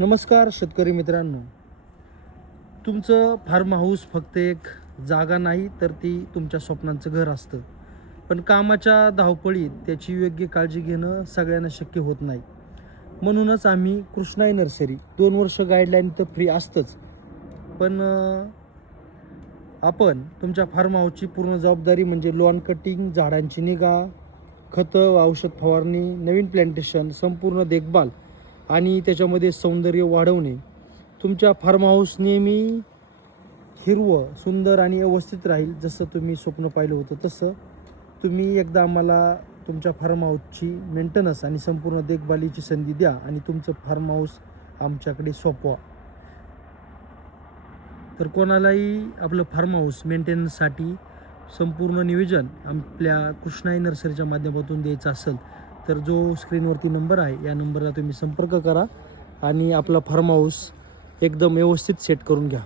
नमस्कार शेतकरी मित्रांनो. तुमचं फार्म हाऊस फक्त एक जागा नाही तर ती तुमच्या स्वप्नांचं घर असतं. पण कामाच्या धावपळीत त्याची योग्य काळजी घेणं सगळ्यांना शक्य होत नाही. म्हणूनच आम्ही कृष्णाई नर्सरी 2 वर्ष गाईडलाईन तर फ्री असतंच. पण आपण तुमच्या फार्म हाऊसची पूर्ण जबाबदारी म्हणजे लॉन कटिंग, झाडांची निगा, खतं, औषध फवारणी, नवीन प्लॅन्टेशन, संपूर्ण देखभाल आणि त्याच्यामध्ये सौंदर्य वाढवणे. तुमच्या फार्म हाऊस नेहमी हिरवं, सुंदर आणि व्यवस्थित राहील. जसं तुम्ही स्वप्न पाहिलं होतं तसं. तुम्ही एकदा आम्हाला तुमच्या फार्म हाऊसची मेंटेनन्स आणि संपूर्ण देखभालीची संधी द्या आणि तुमचं फार्म हाऊस आमच्याकडे सोपवा. तर कोणालाही आपलं फार्म हाऊस मेंटेनन्ससाठी संपूर्ण नियोजन आपल्या कृष्णाई नर्सरीच्या माध्यमातून द्यायचं असेल तर जो स्क्रीनवरती नंबर आहे या नंबरला तुम्ही संपर्क करा आणि आपला फार्म हाऊस एकदम व्यवस्थित सेट करून घ्या.